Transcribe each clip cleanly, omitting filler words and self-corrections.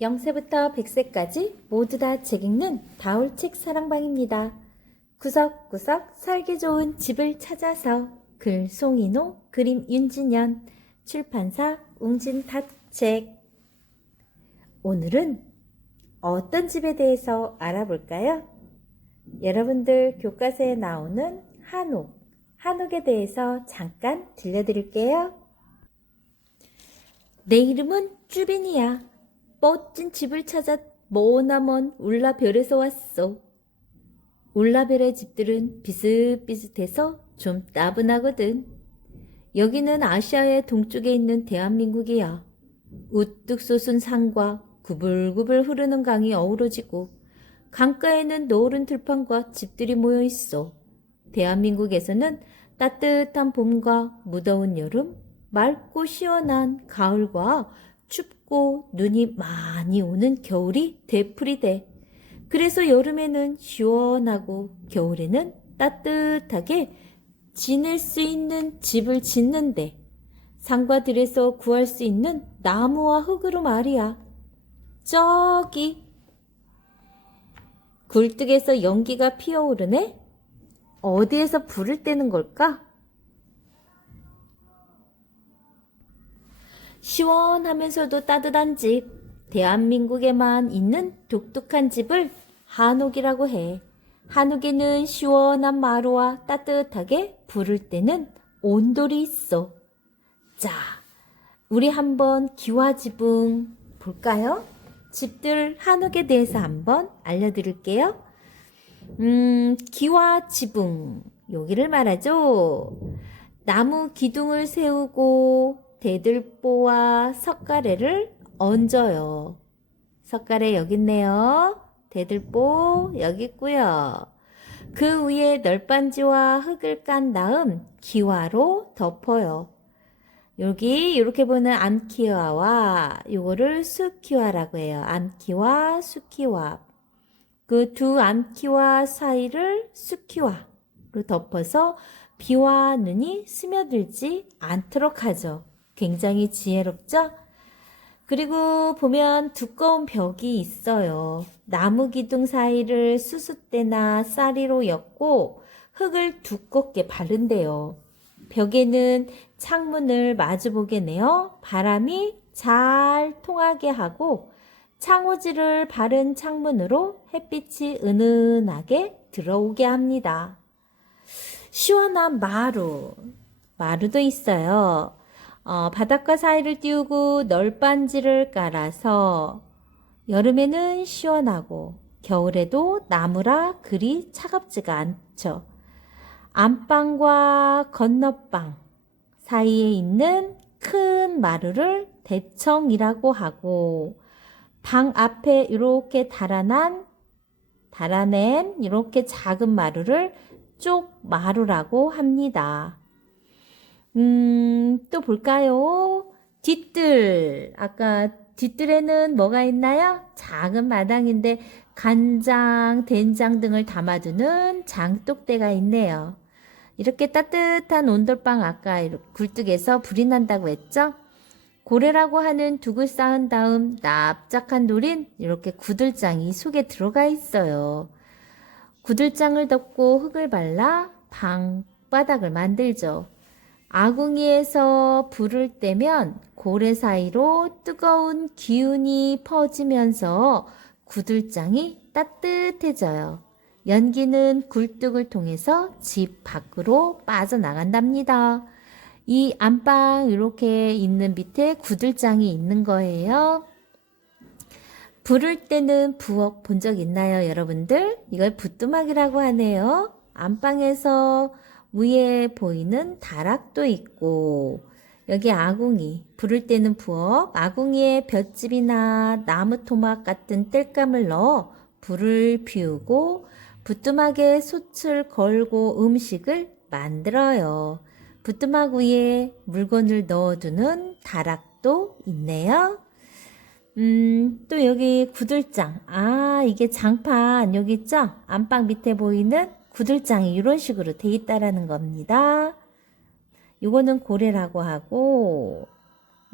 0세부터 100세까지 모두 다 책 읽는 다울책 사랑방입니다. 구석구석 살기 좋은 집을 찾아서 글 송인호, 그림 윤진연, 출판사 웅진닷책. 오늘은 어떤 집에 대해서 알아볼까요? 여러분들 교과서에 나오는 한옥에 대해서 잠깐 들려드릴게요. 내 이름은 쭈빈이야. 멋진 집을 찾아 머나먼 울라별에서 왔어. 울라별의 집들은 비슷비슷해서 좀 따분하거든. 여기는 아시아의 동쪽에 있는 대한민국이야. 우뚝 솟은 산과 구불구불 흐르는 강이 어우러지고 강가에는 노을은 들판과 집들이 모여 있어. 대한민국에서는 따뜻한 봄과 무더운 여름, 맑고 시원한 가을과 춥고 눈이 많이 오는 겨울이 되풀이돼. 그래서 여름에는 시원하고 겨울에는 따뜻하게 지낼 수 있는 집을 짓는데 산과 들에서 구할 수 있는 나무와 흙으로 말이야. 저기 굴뚝에서 연기가 피어오르네? 어디에서 불을 떼는 걸까? 시원하면서도 따뜻한 집, 대한민국에만 있는 독특한 집을 한옥이라고 해. 한옥에는 시원한 마루와 따뜻하게 불을 때는 온돌이 있어. 자, 우리 한번 기와지붕 볼까요? 집들 한옥에 대해서 한번 알려드릴게요. 기와지붕, 여기를 말하죠. 나무 기둥을 세우고 대들보와 석가래를 얹어요. 석가래 여기 있네요. 대들보 여기 있고요. 그 위에 널빤지와 흙을 깐 다음 기와로 덮어요. 여기 이렇게 보는 암기와와 요거를 수기와라고 해요. 암기와 수기와. 그 두 암기와 사이를 수기와로 덮어서 비와 눈이 스며들지 않도록 하죠. 굉장히 지혜롭죠? 그리고 보면 두꺼운 벽이 있어요. 나무 기둥 사이를 수숫대나 쌀이로 엮고 흙을 두껍게 바른대요. 벽에는 창문을 마주보게 내어 바람이 잘 통하게 하고 창호지를 바른 창문으로 햇빛이 은은하게 들어오게 합니다. 시원한 마루도 있어요. 바닥과 사이를 띄우고 널빤지를 깔아서 여름에는 시원하고 겨울에도 나무라 그리 차갑지가 않죠. 안방과 건너방 사이에 있는 큰 마루를 대청이라고 하고 방 앞에 이렇게 달아낸 이렇게 작은 마루를 쪽마루라고 합니다. 또 볼까요? 뒤뜰. 아까 뒤뜰에는 뭐가 있나요? 작은 마당인데 간장, 된장 등을 담아두는 장독대가 있네요. 이렇게 따뜻한 온돌방 아까 굴뚝에서 불이 난다고 했죠? 고래라고 하는 둑을 쌓은 다음 납작한 돌인 이렇게 구들장이 속에 들어가 있어요. 구들장을 덮고 흙을 발라 방바닥을 만들죠. 아궁이에서 불을 떼면 고래 사이로 뜨거운 기운이 퍼지면서 구들장이 따뜻해져요. 연기는 굴뚝을 통해서 집 밖으로 빠져나간답니다. 이 안방 이렇게 있는 밑에 구들장이 있는 거예요. 불을 때는 부엌 본 적 있나요, 여러분들? 이걸 부뚜막이라고 하네요. 안방에서 위에 보이는 다락도 있고 여기 아궁이, 불을 때는 부엌, 아궁이에 볏짚이나 나무 토막 같은 땔감을 넣어 불을 피우고 부뚜막에 솥을 걸고 음식을 만들어요. 부뚜막 위에 물건을 넣어두는 다락도 있네요. 또 여기 구들장. 이게 장판 여기 있죠? 안방 밑에 보이는 구들장이 이런 식으로 돼 있다라는 겁니다. 요거는 고래라고 하고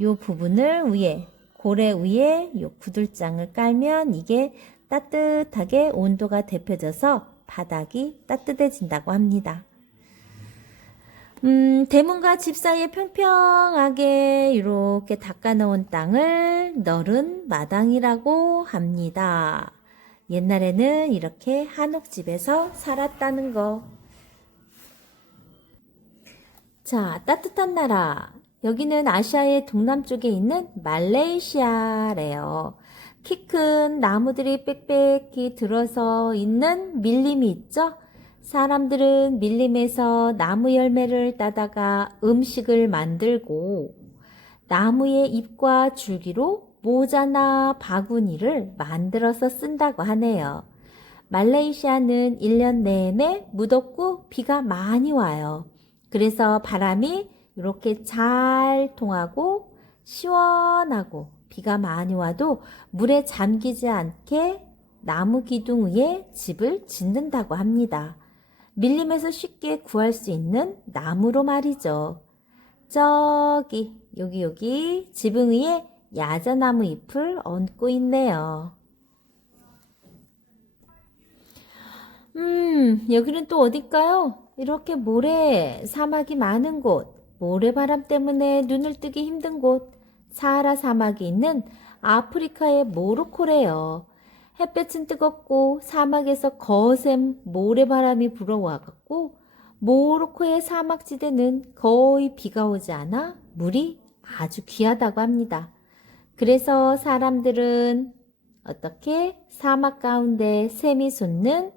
요 부분을 위에 고래 위에 요 구들장을 깔면 이게 따뜻하게 온도가 데펴져서 바닥이 따뜻해진다고 합니다. 대문과 집 사이에 평평하게 이렇게 닦아놓은 땅을 너른 마당이라고 합니다. 옛날에는 이렇게 한옥집에서 살았다는 거. 자, 따뜻한 나라. 여기는 아시아의 동남쪽에 있는 말레이시아래요. 키 큰 나무들이 빽빽히 들어서 있는 밀림이 있죠? 사람들은 밀림에서 나무 열매를 따다가 음식을 만들고 나무의 잎과 줄기로 모자나 바구니를 만들어서 쓴다고 하네요. 말레이시아는 1년 내내 무덥고 비가 많이 와요. 그래서 바람이 이렇게 잘 통하고 시원하고 비가 많이 와도 물에 잠기지 않게 나무 기둥 위에 집을 짓는다고 합니다. 밀림에서 쉽게 구할 수 있는 나무로 말이죠. 저기 여기 지붕 위에 야자나무 잎을 얹고 있네요. 여기는 또 어딜까요? 이렇게 모래, 사막이 많은 곳, 모래바람 때문에 눈을 뜨기 힘든 곳, 사하라 사막이 있는 아프리카의 모로코래요. 햇볕은 뜨겁고 사막에서 거센 모래바람이 불어와갖고 모로코의 사막지대는 거의 비가 오지 않아 물이 아주 귀하다고 합니다. 그래서 사람들은 어떻게 사막 가운데 샘이 솟는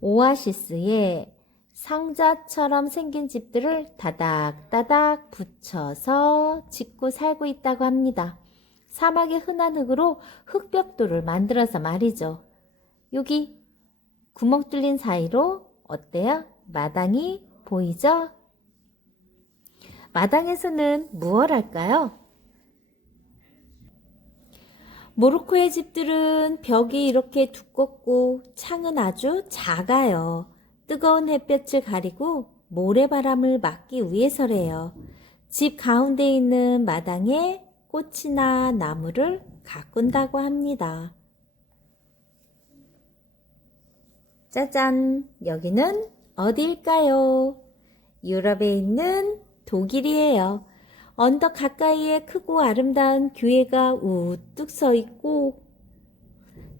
오아시스에 상자처럼 생긴 집들을 다닥다닥 붙여서 짓고 살고 있다고 합니다. 사막의 흔한 흙으로 흙벽돌을 만들어서 말이죠. 여기 구멍 뚫린 사이로 어때요? 마당이 보이죠? 마당에서는 무엇 할까요? 모로코의 집들은 벽이 이렇게 두껍고 창은 아주 작아요. 뜨거운 햇볕을 가리고 모래바람을 막기 위해서래요. 집 가운데 있는 마당에 꽃이나 나무를 가꾼다고 합니다. 짜잔! 여기는 어디일까요? 유럽에 있는 독일이에요. 언덕 가까이에 크고 아름다운 교회가 우뚝 서 있고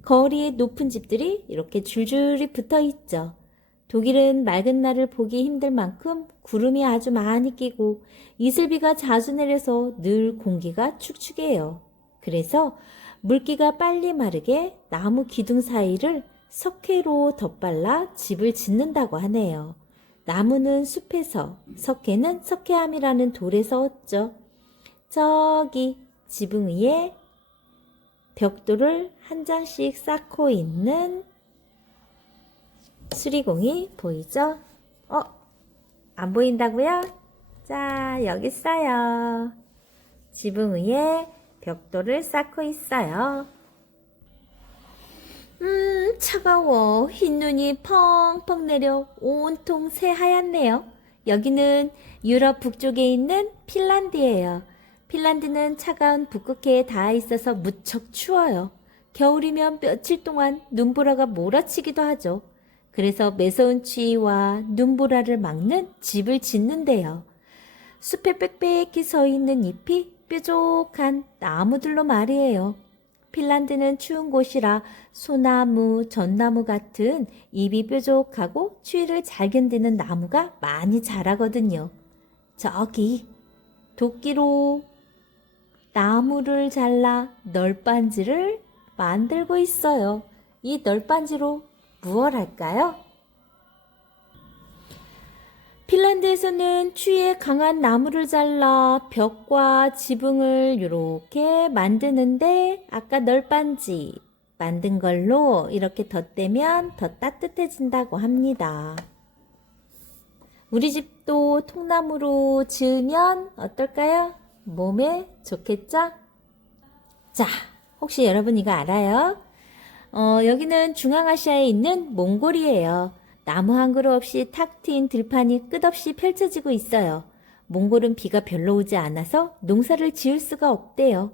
거리에 높은 집들이 이렇게 줄줄이 붙어 있죠. 독일은 맑은 날을 보기 힘들 만큼 구름이 아주 많이 끼고 이슬비가 자주 내려서 늘 공기가 축축해요. 그래서 물기가 빨리 마르게 나무 기둥 사이를 석회로 덧발라 집을 짓는다고 하네요. 나무는 숲에서, 석회는 석회암이라는 돌에서 얻죠. 저기 지붕 위에 벽돌을 한 장씩 쌓고 있는 수리공이 보이죠? 안 보인다고요? 자, 여기 있어요. 지붕 위에 벽돌을 쌓고 있어요. 차가워. 흰눈이 펑펑 내려 온통 새하얗네요. 여기는 유럽 북쪽에 있는 핀란드예요. 핀란드는 차가운 북극해에 닿아 있어서 무척 추워요. 겨울이면 며칠 동안 눈보라가 몰아치기도 하죠. 그래서 매서운 추위와 눈보라를 막는 집을 짓는데요. 숲에 빽빽히 서 있는 잎이 뾰족한 나무들로 말이에요. 핀란드는 추운 곳이라 소나무, 전나무 같은 잎이 뾰족하고 추위를 잘 견디는 나무가 많이 자라거든요. 저기 도끼로 나무를 잘라 널빤지를 만들고 있어요. 이 널빤지로 무엇 할까요? 핀란드에서는 추위에 강한 나무를 잘라 벽과 지붕을 이렇게 만드는데 아까 널빤지 만든 걸로 이렇게 덧대면 더 따뜻해진다고 합니다. 우리 집도 통나무로 지으면 어떨까요? 몸에 좋겠죠? 자, 혹시 여러분 이거 알아요? 여기는 중앙아시아에 있는 몽골이에요. 나무 한 그루 없이 탁 트인 들판이 끝없이 펼쳐지고 있어요. 몽골은 비가 별로 오지 않아서 농사를 지을 수가 없대요.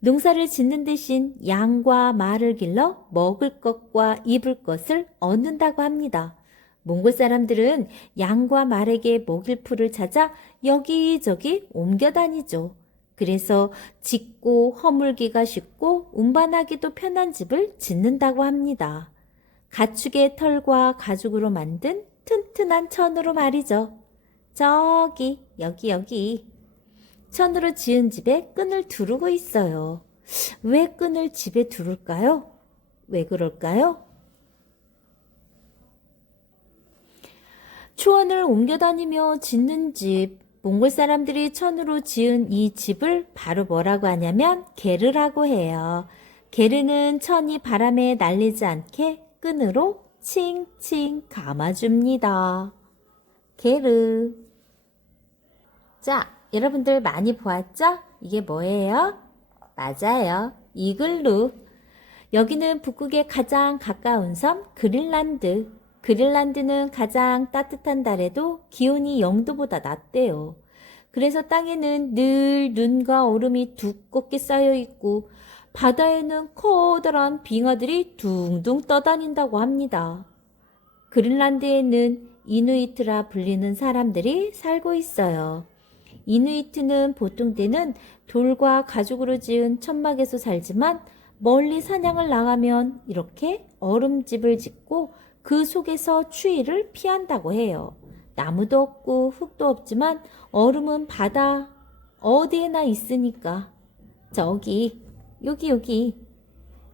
농사를 짓는 대신 양과 말을 길러 먹을 것과 입을 것을 얻는다고 합니다. 몽골 사람들은 양과 말에게 먹일 풀을 찾아 여기저기 옮겨 다니죠. 그래서 짓고 허물기가 쉽고 운반하기도 편한 집을 짓는다고 합니다. 가축의 털과 가죽으로 만든 튼튼한 천으로 말이죠. 저기, 여기. 천으로 지은 집에 끈을 두르고 있어요. 왜 끈을 집에 두를까요? 왜 그럴까요? 초원을 옮겨 다니며 짓는 집, 몽골 사람들이 천으로 지은 이 집을 바로 뭐라고 하냐면 게르라고 해요. 게르는 천이 바람에 날리지 않게 끈으로 칭칭 감아줍니다. 게르. 자, 여러분들 많이 보았죠? 이게 뭐예요? 맞아요. 이글루. 여기는 북극에 가장 가까운 섬 그린란드. 그린란드는 가장 따뜻한 달에도 기온이 0도보다 낮대요. 그래서 땅에는 늘 눈과 얼음이 두껍게 쌓여 있고 바다에는 커다란 빙하들이 둥둥 떠다닌다고 합니다. 그린란드에는 이누이트라 불리는 사람들이 살고 있어요. 이누이트는 보통 때는 돌과 가죽으로 지은 천막에서 살지만 멀리 사냥을 나가면 이렇게 얼음집을 짓고 그 속에서 추위를 피한다고 해요. 나무도 없고 흙도 없지만 얼음은 바다 어디에나 있으니까 저기 여기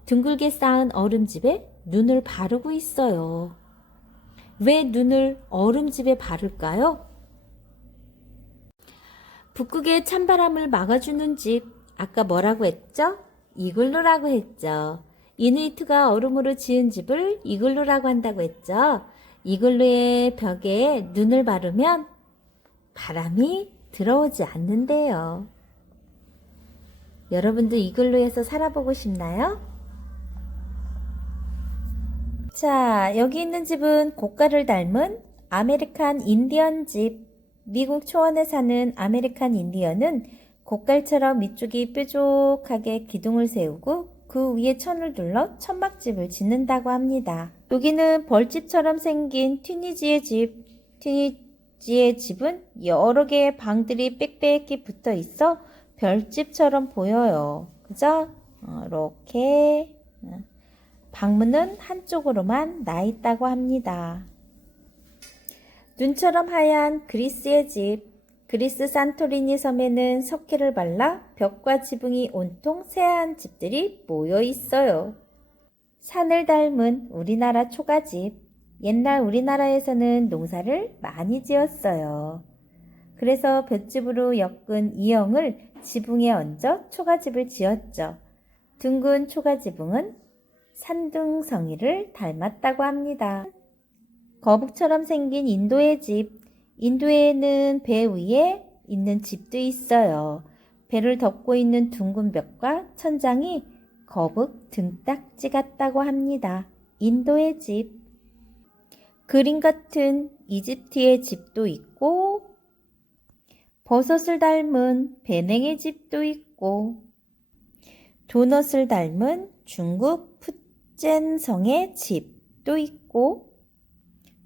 둥글게 쌓은 얼음집에 눈을 바르고 있어요. 왜 눈을 얼음집에 바를까요? 북극의 찬바람을 막아주는 집, 아까 뭐라고 했죠? 이글루라고 했죠. 이누이트가 얼음으로 지은 집을 이글루라고 한다고 했죠. 이글루의 벽에 눈을 바르면 바람이 들어오지 않는데요. 여러분도 이글루에서 살아보고 싶나요? 자, 여기 있는 집은 고가를 닮은 아메리칸 인디언 집. 미국 초원에 사는 아메리칸 인디언은 곡갈처럼 위쪽이 뾰족하게 기둥을 세우고 그 위에 천을 둘러 천막집을 짓는다고 합니다. 여기는 벌집처럼 생긴 튀니지의 집. 튀니지의 집은 여러 개의 방들이 빽빽히 붙어 있어 별집처럼 보여요. 그죠? 이렇게 방문은 한쪽으로만 나 있다고 합니다. 눈처럼 하얀 그리스의 집. 그리스 산토리니 섬에는 석회를 발라 벽과 지붕이 온통 새하얀 집들이 모여 있어요. 산을 닮은 우리나라 초가집. 옛날 우리나라에서는 농사를 많이 지었어요. 그래서 볏집으로 엮은 이형을 지붕에 얹어 초가집을 지었죠. 둥근 초가지붕은 산둥성이를 닮았다고 합니다. 거북처럼 생긴 인도의 집. 인도에는 배 위에 있는 집도 있어요. 배를 덮고 있는 둥근 벽과 천장이 거북 등딱지 같다고 합니다. 인도의 집. 그림 같은 이집트의 집도 있고 버섯을 닮은 배냉의 집도 있고 도넛을 닮은 중국 푸젠성의 집도 있고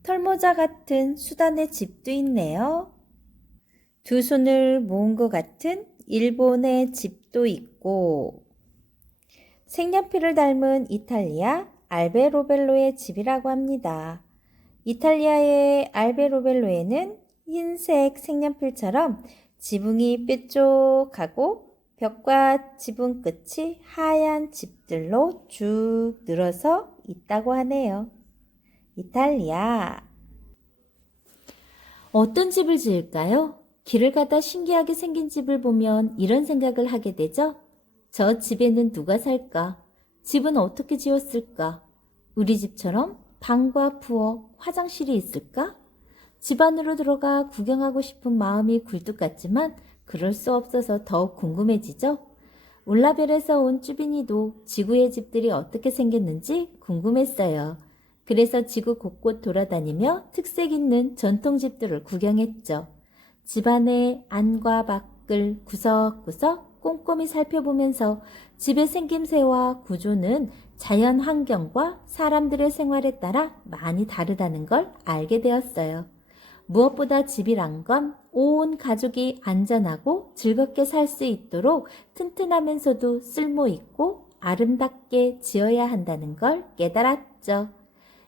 털모자 같은 수단의 집도 있네요. 두 손을 모은 것 같은 일본의 집도 있고 색연필을 닮은 이탈리아 알베로벨로의 집이라고 합니다. 이탈리아의 알베로벨로에는 흰색 색연필처럼 지붕이 뾰족하고 벽과 지붕 끝이 하얀 집들로 쭉 늘어서 있다고 하네요. 이탈리아. 어떤 집을 지을까요? 길을 가다 신기하게 생긴 집을 보면 이런 생각을 하게 되죠. 저 집에는 누가 살까? 집은 어떻게 지었을까? 우리 집처럼 방과 부엌, 화장실이 있을까? 집 안으로 들어가 구경하고 싶은 마음이 굴뚝 같지만 그럴 수 없어서 더욱 궁금해지죠. 울라벨에서 온 쭈비니도 지구의 집들이 어떻게 생겼는지 궁금했어요. 그래서 지구 곳곳 돌아다니며 특색 있는 전통집들을 구경했죠. 집 안의 안과 밖을 구석구석 꼼꼼히 살펴보면서 집의 생김새와 구조는 자연 환경과 사람들의 생활에 따라 많이 다르다는 걸 알게 되었어요. 무엇보다 집이란 건 온 가족이 안전하고 즐겁게 살 수 있도록 튼튼하면서도 쓸모있고 아름답게 지어야 한다는 걸 깨달았죠.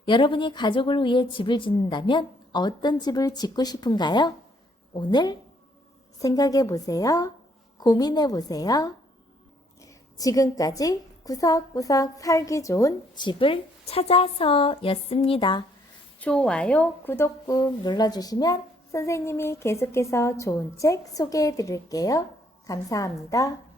여러분이 가족을 위해 집을 짓는다면 어떤 집을 짓고 싶은가요? 오늘 생각해 보세요. 고민해 보세요. 지금까지 구석구석 살기 좋은 집을 찾아서 였습니다. 좋아요, 구독 꾹 눌러주시면 선생님이 계속해서 좋은 책 소개해 드릴게요. 감사합니다.